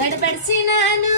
ಗಡಬಡಿಸಿ ನಾನು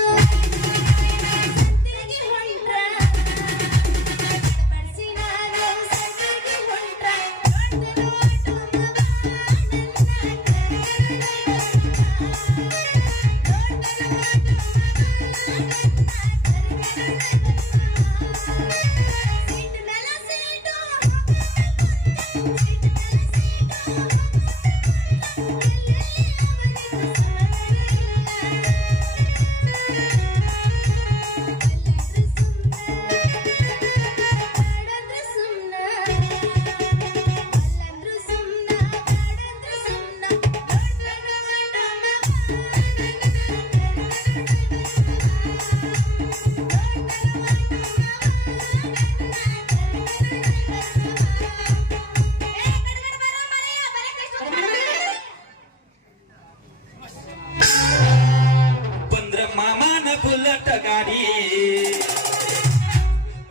बुलेट गाड़ी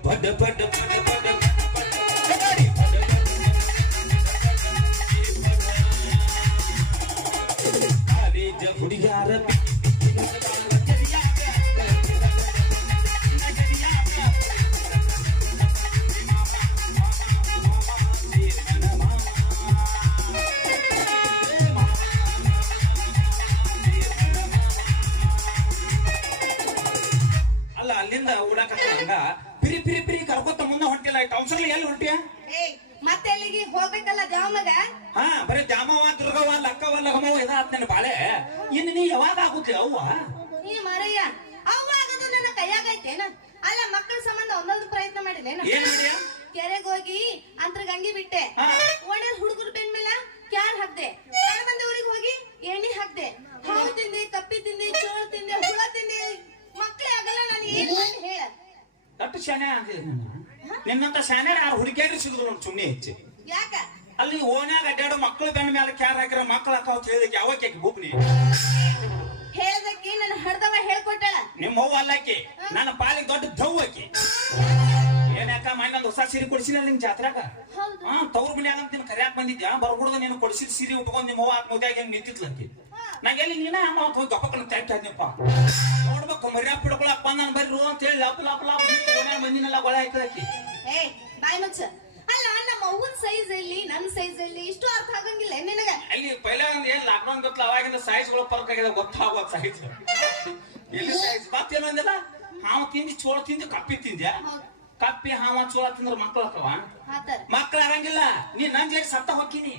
बड़ बड़ बड़ बड़ गाड़ी अरे जब हुड़ियार ಪಿರಿ ಪಿರಿ ಪಿರಿ ಕರ್ಕೊತ ಮುಂದೆ ಹೊಂಟಿಲ್ಲ ಟೌನ್ಸರ್ಲಿ ಎಲ್ಲಿ ಹೊಂಟಿಯ ಮತ್ತೆ ಅಲ್ಲಿಗೆ ಹೋಗ್ಬೇಕಲ್ಲ ದ್ಯಾಮಗ ಹಾ ಬರೀ ದ್ಯಾಮವ ದುರ್ಗವ ಲಕ್ಕವ ಲಗಮವ ಇದಾತ್ ನನ್ ಬಾಳೆ ಇನ್ನು ನೀ ಯಾವಾಗ ಆಗುತ್ತೆ ಅವ್ವ ಈ ಮರಯ್ಯ ಅವ್ವ ಆಗೋದು ನನ್ನ ಕೈಯಾಗೈತೇನ ಅಲ್ಲ ಮಕ್ಕಳ ಸಂಬಂಧ ಒಂದೊಂದು ಪ್ರಯತ್ನ ಮಾಡಿದೇನ ಏನ್ ಮಾಡಿಯ ಕೆರೆಗೆ ಹೋಗಿ ಅಂತರ್ಗಂಗಿ ಬಿಟ್ಟೆ ಓಣೆಲ್ ಹುಡುಗರು ಬೆನ್ ಮೇಲೆ ಕ್ಯಾನ್ ಹಾಕ್ದೆ ಬಂದ ಊರಿಗೆ ಹೋಗಿ ಎಣ್ಣೆ ಹಾಕ್ದೆ ಹಾವು ತಿಂದೆ ಕಪ್ಪಿ ತಿಂದೆ ಚೋಳ ತಿಂದೆ ಹುಳ ತಿಂದೆ ಮಕ್ಕಳೇ ಆಗಲ್ಲ ನಾನು ಏನ್ ಮಾಡಿ ಹೇಳ ದಟ್ಟು ಶಾನೆ ನಿನ್ನಂತ ಶಾನೆ ಯಾರು ಹುಡುಗಿಯಾಗಿ ಸಿಗುದ್ರು ಸುಮ್ಮನೆ ಹೆಚ್ಚಿ ಯಾಕ ಅಲ್ಲಿ ಓನ್ಯಾಗ ಅಡ್ಡಾಡೋ ಮಕ್ಕಳು ಬೆನ್ನ ಮೇಲೆ ಕ್ಯಾರ್ ಹಾಕಿರ ಮಕ್ಕಳು ಹಾಕಾವ್ ಹೇಳಿದಕ್ಕೆ ಯಾವಕ್ಕೆ ಬೂಪ್ನಿ ಹೇಳ್ದಕ್ಕೆ ನನ್ನ ಹಡ್ದವ ಹೇಳ್ಕೊಟ್ಟಾಳ ನಿಮ್ಮ ಅವ್ವ ಅಲ್ಲಕ್ಕಿ ನನ್ನ ಪಾಲಿಗೆ ದೊಡ್ಡ ದವ್ ಆಕಿ ಏನಕ್ಕ ಮಣ್ಣೊಂದು ಹೊಸ ಸೀರೆ ಕೊಡಿಸಿಲ್ಲ ನಿನ್ ಜಾತ್ರಾಗ ತವ್ರ ಮನ್ಯಾಗ ಅಂತ ನೀನು ಕರ್ಯಾಕ್ ಬಂದಿದ್ಯಾ ಬರ್ಬಿಡುದು ನೀನು ಕೊಡಿಸಿದ ಸೀರೆ ಉಟ್ಕೊಂಡು ನಿಮ್ಮ ಅವ್ವ ಆತ್ಮಹತ್ಯಾಗ ಹೆಂಗ್ ನಿಂತಿತ್ಲಕ್ಕಿ ನಾಗೆಲ್ಲಿ ನೀನ ಅವತ್ತು ಹೋಗಿ ಗಪ್ಪಕ್ಕನ ತೆಗ್ತಾದ್ನಪ್ಪ ನೋಡ್ಬೇಕು ಮರ್ಯಾದ ಬಿಡ್ಕೊಳಕ್ ಬಂದ ಬರ್ರು ಅಂತ ಹೇಳಿ ಲಾಪ್ ಲಾಪ್ ಲಾಪ್ ಬಂದಿನಲ್ಲ ಗೊಳ ಹಾಕಿ ಏ ಬಾಯ್ ಮುಚ್ಚ ಅಲ್ಲ ನಮ್ಮ ಅವ್ವನ್ ಸೈಜ್ ಎಲ್ಲಿ ನನ್ನ ಸೈಜ್ ಎಲ್ಲಿ ಇಷ್ಟು ಅರ್ಥ ಆಗಂಗಿಲ್ಲ ನಿನಗ ಅಲ್ಲಿ ಪೈಲ ಒಂದ್ ಏನ್ ಲಾಕ್ಡೌನ್ ಗೊತ್ತಲ್ಲ ಅವಾಗಿಂದ ಸೈಜ್ ಗಳು ಫರ್ಕ್ ಆಗಿದೆ ಗೊತ್ತಾಗೋ ಸೈಜ್ ಎಲ್ಲಿ ಸೈಜ್ ಮತ್ತೇನು ಅಂದಿಲ್ಲ ಹಾವು ತಿಂದಿ ಚೋಳ ತಿಂದಿ ಕಪ್ಪಿ ತಿಂದ್ಯಾ ಕಪ್ಪಿ ಹಾವ ಚೋಳ ತಿಂದ್ರ ಮಕ್ಳು ಹಾಕವ ಮಕ್ಳು ಆಗಂಗಿಲ್ಲ ನೀ ನನ್ ಜೇಡಿ ಸತ್ತ ಹೋಗ್ತೀನಿ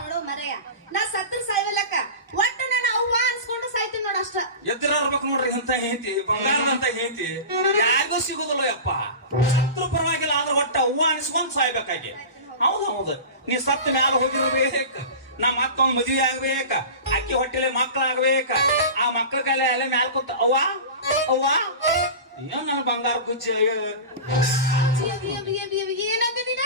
ನೋಡು ಮರೆಯ ನಾ ಸತ್ರ ಸಾಯ್ವಲ್ಲಕ್ಕ ಒಟ್ಟು ನಾನು ಅವ್ವ ಅನ್ಸ್ಕೊಂಡು ಸಾಯ್ತೀನಿ ನೋಡ ಅಷ್ಟ ಎದ್ದಿರ್ಬೇಕು ನೋಡ್ರಿ ಅಂತ ಹೇಳ್ತಿ ಬಂಗಾರದಂತ ಹೇಳ್ತಿ ಯಾರಿಗೂ ಸಿಗೋದಿಲ್ಲ ಯಪ್ಪ ಸತ್ರ ಪರವಾಗಿಲ್ಲ ಆದ್ರ ಒಟ್ಟ ಅವ್ವ ಅನ್ಸ್ಕೊಂಡ್ ಸಾಯ್ಬೇಕಾಗಿ ಹೌದು ಹೌದು ನೀ ಸತ್ತ ಮ್ಯಾಲ ಹೋಗಿರ್ಬೇಕ ನಾ ಮತ್ತೊಂದ್ ಮದ್ವೆ ಆಗ್ಬೇಕ ಅಕ್ಕಿ ಹೊಟ್ಟೆಲೆ ಮಕ್ಳು ಆಗ್ಬೇಕ ಆ ಮಕ್ಳ ಕೈಲ ಎಲ್ಲ ಮ್ಯಾಲ ಕೂತ ಅವ್ವ ಅವ್ವ ಏನ್ ನನ್ ಬಂಗಾರ ಕುಚ್ಚಿ ಏನಂದಿನ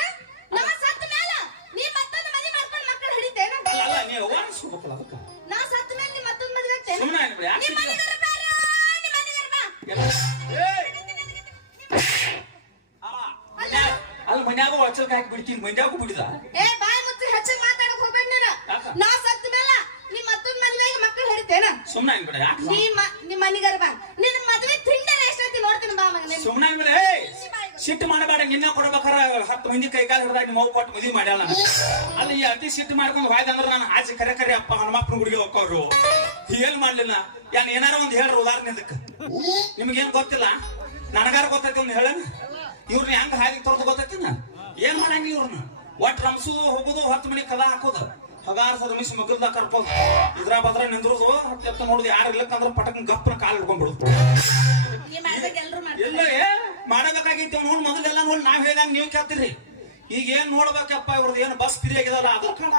ನಾ ಸತ್ತ ಮ್ಯಾಲ ನೀ ಮತ್ತೊಂದು ಮದುವೆ ಮಾಡ್ಕೊಂಡು ಮಕ್ಕಳು ಹಿಡಿತೇನ ಅಲ್ಲ ನೀ ಅವ್ವ ಅನ್ಸ್ಕೋಬೇಕಲ್ಲ ಅದಕ್ಕ ನಾ ಸತ್ತ ಮ್ಯಾಲ ನೀ ಮತ್ತೊಂದು ಮದುವೆ ಆಗ್ತೇನೆ ಸುಮ್ಮನೆ ಅಲ್ಲಿ ಮನ್ಯಾಗ ಒಚ್ಚಲ್ಕ ಹಾಕಿ ಬಿಡ್ತೀನಿ ಮಂದ್ಯಾಗೂ ಬಿಡಿದ ಏ ಬಾಯ್ ಮುಚ್ಚಿ ಹೆಚ್ಚಿಗೆ ಮಾತಾಡಕ್ ಹೋಗ್ಬೇಡ ನೀನು ನಾ ಸತ್ತ ಮ್ಯಾಲ ನೀ ಮತ್ತೊಂದು ಮದುವೆಗೆ ಮಕ್ಕಳು ಹಿಡಿತೇನ ಸುಮ್ಮನೆ ಅನ್ಬಿಡ ನಿಮ್ಮ ಮನಿಗಾರ ಬಾ ನಿನ್ನ ಮದುವೆ ತಿಂಡರ ಎಷ್ಟೈತಿ ನೋಡ್ತೀನಿ ಬಾ ಮಗನೇ ಸುಮ್ಮನೆ ಅನ್ಬಿಡ ಸಿಟ್ಟು ಮಾಡಬೇಡ ನಿನ್ನೆ ಕೊಡ್ಬೇಕಾರ 10 ಮಂದಿ ಕೈ ಕಾಲು ಹಿಡ್ದಾಗ ನಿಮ್ಮ ಕೊಟ್ಟು ಮದುವೆ ಮಾಡ್ಯಾಳ ಅಲ್ಲಿ ಈ ಅತಿ ಸಿಟ್ಟು ಮಾಡ್ಕೊಂಡು ಹೋಯ್ದ ಅಂದ್ರೆ ನಾನು ಆಚೆ ಕರೆ ಕರೆ ಅಪ್ಪ ಹನುಮಪ್ಪನ ಗುಡಿಗೆ ಹೋಗೋರು ಏನ್ ಮಾಡ್ಲಿಲ್ಲ ಏನಾರ ಒಂದ್ ಹೇಳ್ರಿ ಉದಾಹರಣೆ ಇದಕ್ಕೆ ನಿಮ್ಗೇನ್ ಗೊತ್ತಿಲ್ಲ ನನಗಾರ ಗೊತ್ತೈತಿ ಒಂದ್ ಹೇಳನ್ ಇವ್ರನ್ನ ಹೆಂಗ ಹಾಗೆ ತೊರೆದು ಗೊತ್ತೈತಿನ ಏನ್ ಮಾಡಂಗಿಲ್ಲ ಇವ್ರನ್ನ ಒಟ್ಟು ರಮ್ಸುದು ಹೋಗುದು 10 ಮನಿ ಕದ ಹಾಕೋದು ಹಗಾರ ರಮೇಶ್ ಮಗಲ್ದಾಗ ಕರ್ಕೋದು ಇದ್ರ ಬದ್ರ ನಿಂದ್ರದು ಹತ್ತ ನೋಡುದು ಯಾರು ಇಲ್ಲಕ್ಕಂದ್ರ ಪಟಕನ್ ಗಪ್ಪನ ಕಾಲ್ ಹಿಡ್ಕೊಂಡ್ಬಿಡುದು ಇಲ್ಲ ಮಾಡಬೇಕಾಗಿತ್ತು ನೋಡ್ ಮೊದಲೆಲ್ಲ ನೋಡಿ ನಾವ್ ಹೇಳ್ದಂಗ ನೀವ್ ಕೇಳ್ತೀರಿ ಈಗ ಏನ್ ನೋಡ್ಬೇಕಪ್ಪ ಇವ್ರದ್ದು ಏನ್ ಬಸ್ ಫ್ರೀ ಆಗಿದಲ್ಲ ಆಧಾರ್ ಕಾರ್ಡ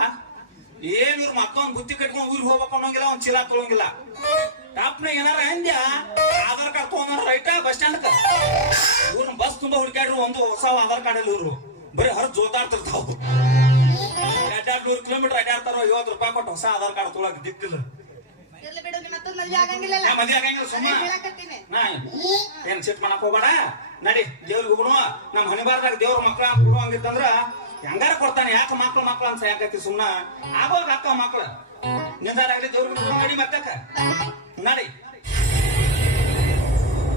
ಏನ್ ಇವ್ರು ಮತ್ತೊಂದ್ ಬುತ್ತಿ ಕಟ್ಕೊಂಡ್ ಊರಿಗೆ ಹೋಗ್ಬೇಕು ಅನ್ನೋಂಗಿಲ್ಲ ಒಂದ್ ಚೀಲ ತೊಳಂಗಿಲ್ಲ ಟಾಪ್ನ ಏನಾರ ಅಂದ್ಯ ಆಧಾರ್ ಕಾರ್ಡ್ ತಗೊಂಡ್ರ ರೈಟ ಬಸ್ ಸ್ಟ್ಯಾಂಡ್ ಇವ್ರನ್ನ ಬಸ್ ತುಂಬಾ ಹುಡುಕಾಡ್ರು ಒಂದು ಹೊಸ ಆಧಾರ್ ಕಾರ್ಡ್ ಅಲ್ಲಿ ಇವ್ರು ಬರೀ ಹೊರ ಜೋತಾಡ್ತಿರ್ತಾವ 200 ಕಿಲೋಮೀಟರ್ ಅಡ್ಡಾಡ್ತಾರ 50 ರೂಪಾಯಿ ಕೊಟ್ಟು ಹೊಸ ಆಧಾರ್ ಕಾರ್ಡ್ ತೊಗೊಳಕ್ ದಿಕ್ಕಿಲ್ಲ ಮದ್ವೆ ಆಗಂಗಿಲ್ಲ ಏನ್ ಸಿಟ್ ಮಾಡಕ್ ಹೋಗ್ಬೇಡ ನಡಿ ದೇವ್ರಿಗೆ ಹೋಗೋಣ ನಮ್ ಹನಿಬಾರ್ದಾಗ ದೇವ್ರ ಮಕ್ಳ ಕೊಡುವಂಗಿತ್ತಂದ್ರ ಹೆಂಗಾರ ಕೊಡ್ತಾನೆ ಯಾಕ ಮಕ್ಳು ಅಂತ ಯಾಕೈತಿ ಸುಮ್ನ ಆಗೋಗ ಅಕ್ಕ ಮಕ್ಳು ನಿಂದಾರಾಗ್ಲಿ ದೇವ್ರಿಗೆ ನಡಿ ಮತ್ತಕ್ಕ